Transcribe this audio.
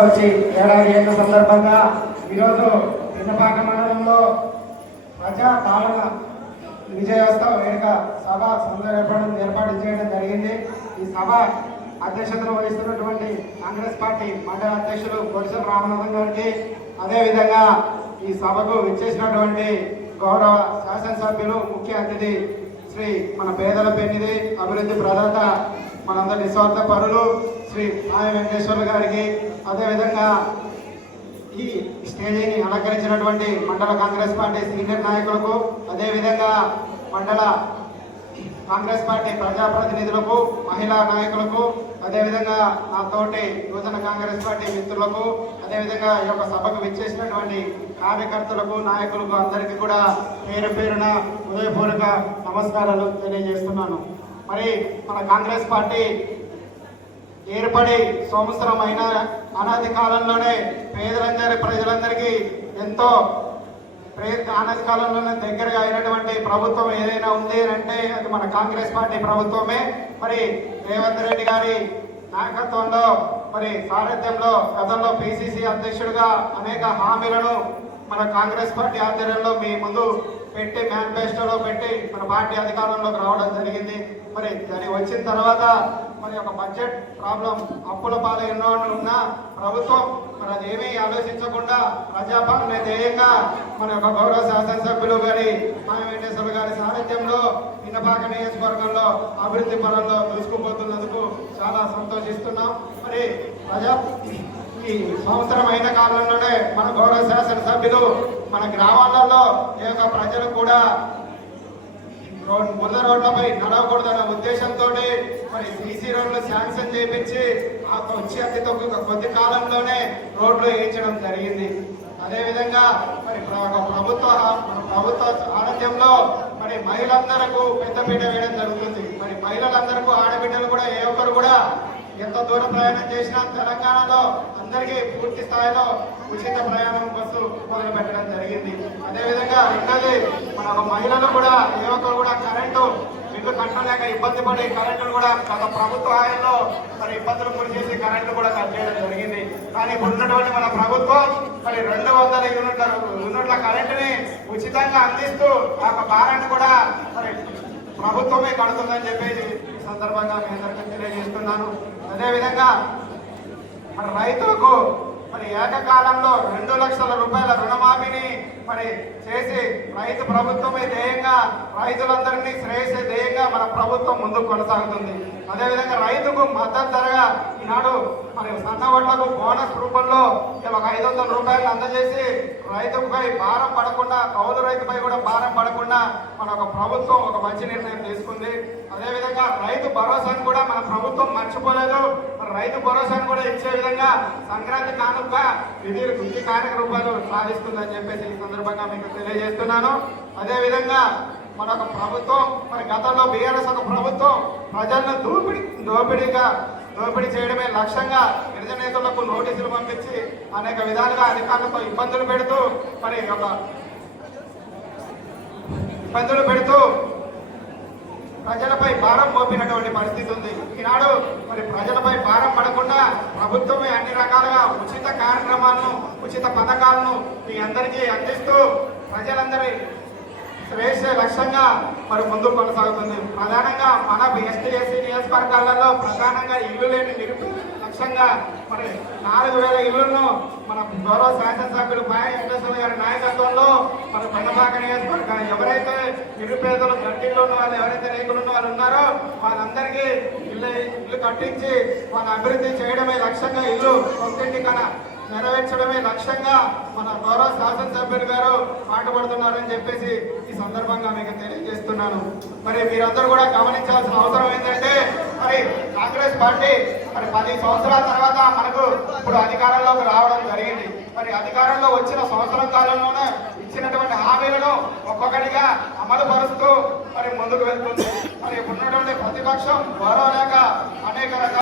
వచ్చి ఏడాది ఏళ్ళ సందర్భంగా ఈరోజు పిన్నపాక మండలంలో ప్రజా పాలన విజయోత్సవ వేడుక సభ ఏర్పాటు చేయడం జరిగింది. ఈ సభ అధ్యక్షతను వహిస్తున్నటువంటి కాంగ్రెస్ పార్టీ మండల అధ్యక్షులు కొడిసెల రామనాథన్ గారికి, అదేవిధంగా ఈ సభకు విచ్చేసినటువంటి గౌరవ శాసనసభ్యులు ముఖ్య అతిథి శ్రీ మన పేదల పెన్నిధి అభివృద్ధి ప్రదాత మనందరి నిస్వార్థ పరులు శ్రీ నాయ వెంకటేశ్వర్లు గారికి, అదేవిధంగా ఈ స్టేజీని అలంకరించినటువంటి మండల కాంగ్రెస్ పార్టీ సీనియర్ నాయకులకు, అదేవిధంగా మండల కాంగ్రెస్ పార్టీ ప్రజాప్రతినిధులకు, మహిళా నాయకులకు, అదేవిధంగా నా తోటి యువజన కాంగ్రెస్ పార్టీ మిత్రులకు, అదేవిధంగా ఈ యొక్క సభకు విచ్చేసినటువంటి కార్యకర్తలకు, నాయకులకు అందరికీ కూడా పేరు పేరున హృదయపూర్వక నమస్కారాలు తెలియజేస్తున్నాను. మరి మన కాంగ్రెస్ పార్టీ ఏర్పడి సంవత్సరం అయిన అనాది కాలంలోనే ప్రజలందరికీ ఎంతో అనాది కాలంలోనే దగ్గరగా అయినటువంటి ప్రభుత్వం ఏదైనా ఉంది అంటే అది మన కాంగ్రెస్ పార్టీ ప్రభుత్వమే. మరి రేవంత్ రెడ్డి గారి నాయకత్వంలో మరి సారథ్యంలో గతంలో పిసిసి అధ్యక్షుడిగా అనేక హామీలను మన కాంగ్రెస్ పార్టీ ఆధ్వర్యంలో మీ ముందు పెట్టి మేనిఫెస్టోలో పెట్టి మన పార్టీ అధికారంలోకి రావడం జరిగింది. మరి దాని వచ్చిన తర్వాత మరి ఒక బడ్జెట్ ప్రాబ్లం అప్పుల పాలు ఎన్నో ఉన్న ప్రభుత్వం మరి అదేమీ ఆలోచించకుండా ప్రజాపాలన ధ్యేయంగా మన యొక్క గౌరవ శాసనసభ్యులు గారి మాయ వెంకటేశ్వర గారి సారథ్యంలో పిన్నపాక నియోజకవర్గంలో అభివృద్ధి పరంలో దూసుకుపోతున్నందుకు చాలా సంతోషిస్తున్నాం. మరి ఈ సంవత్సరం అయిన కాలంలోనే మన గౌరవ శాసనసభ్యులు మన గ్రామాలలో ఈ యొక్క ప్రజలు కూడా ముందు రోడ్లపై నడవకూడదన్న ఉద్దేశంతో మరి సీసీ రోడ్లు శాంక్షన్ చేయించి వచ్చి అతి కొద్ది కాలంలోనే రోడ్లు వేయించడం జరిగింది. అదేవిధంగా మరి ప్రభుత్వ ఆరోగ్యంలో మరి మహిళలందరకు పెద్దపీట వేయడం జరుగుతుంది. మరి మహిళలందరికీ ఆడబిడ్డలు కూడా ఏ ఒక్కరు కూడా ఎంత దూర ప్రయాణం చేసినా తెలంగాణలో అందరికీ పూర్తి స్థాయిలో ఉచిత ప్రయాణం బస్సు మొదలు పెట్టడం జరిగింది. అదేవిధంగా రెండోది మన మహిళలు కూడా ఏ ఒక్కరు కూడా కరెంటు బిల్లు కట్టలేక ఇబ్బంది పడి కరెంటును కూడా గత ప్రభుత్వ హాయంలో మరి ఇబ్బందులు గురి చేసి కరెంటు కూడా కట్ చేయడం జరిగింది. కానీ ఉన్నటువంటి మన ప్రభుత్వం మరి 200 యూనిట్ల కరెంటుని ఉచితంగా అందిస్తూ ఆ భారాన్ని కూడా మరి ప్రభుత్వమే కడుతుందని చెప్పేసి ఈ సందర్భంగా మీ అందరికీ తెలియజేస్తున్నాను. అదేవిధంగా మరి రైతులకు మరి ఏకకాలంలో 2 లక్షల రూపాయల రుణమాఫీని మరి చేసి రైతు ప్రభుత్వమే ధ్యేయంగా రైతులందరినీ శ్రేయస్సు ధ్యేయంగా మన ప్రభుత్వం ముందుకు కొనసాగుతుంది. అదేవిధంగా రైతుకు మద్దతు ధరగా ఈనాడు మరి సన్న వడ్లకు బోనస్ రూపంలో ఒక 500 రూపాయలు అందజేసి రైతుపై భారం పడకుండా, కౌలు రైతుపై కూడా భారం పడకుండా మన ఒక ప్రభుత్వం ఒక మంచి నిర్ణయం తీసుకుంది. అదేవిధంగా రైతు భరోసాను కూడా మన ప్రభుత్వం మర్చిపోలేదు. మరి రైతు భరోసాను కూడా ఇచ్చే విధంగా సంక్రాంతి కానుక గుర్తి కానుక రూపాయలు సాధిస్తుందని చెప్పేసి ఈ సందర్భంగా మీకు తెలియజేస్తున్నాను. అదేవిధంగా మన ఒక ప్రభుత్వం మరి గతంలో బీఆర్ఎస్ ఒక ప్రభుత్వం ప్రజలను దోపిడీ చేయడమే లక్ష్యంగా గిరిజన నేతలకు నోటీసులు పంపించి అనేక విధాలుగా అధికారులతో ఇబ్బందులు పెడుతూ ప్రజలపై భారం మోపినటువంటి పరిస్థితి ఉంది. ఈనాడు మరి ప్రజలపై భారం పడకుండా ప్రభుత్వమే అన్ని రకాలుగా ఉచిత కార్యక్రమాలను, ఉచిత పథకాలను మీ అందరికీ అందిస్తూ ప్రజలందరి శ్రేష్ఠ లక్ష్యంగా మరి ముందుకు కొనసాగుతుంది. ప్రధానంగా మన ఎస్టీ నియోజకవర్గాలలో ప్రధానంగా ఇల్లు లేని నిరుపేద లక్ష్యంగా మరి 4000 ఇళ్లను మన గౌరవ శాసనసభ్యులు మాయ వెంకటేశ్వర గారి నాయకత్వంలో మన పిన్నపాక నియోజకవర్గం ఎవరైతే నిరుపేదలు గట్టిల్లో ఉన్న వాళ్ళు, ఎవరైతే రేకులు ఉన్న వాళ్ళు ఉన్నారో వాళ్ళందరికీ ఇల్లు కట్టించి వాళ్ళ అభివృద్ధి చేయడమే లక్ష్యంగా, ఇల్లు సొంతింటి కన నెరవేర్చడమే లక్ష్యంగా మన గౌరవ శాసనసభ్యులు గారు పాటుపడుతున్నారని చెప్పేసి ఈ సందర్భంగా మీకు తెలియజేస్తున్నాను. మరి మీరందరూ కూడా గమనించాల్సిన అవసరం ఏంటంటే మరి కాంగ్రెస్ పార్టీ మరి 10 సంవత్సరాల తర్వాత మనకు ఇప్పుడు అధికారంలోకి రావడం జరిగింది. మరి అధికారంలో వచ్చిన సంవత్సరం కాలంలోనే ఇచ్చినటువంటి హామీలను ఒక్కొక్కటిగా అమలు పరుస్తూ మరి ముందుకు వెళ్తుంది. మరి ఉన్నటువంటి ప్రతిపక్షం గౌరవ లేక అనేక రకాల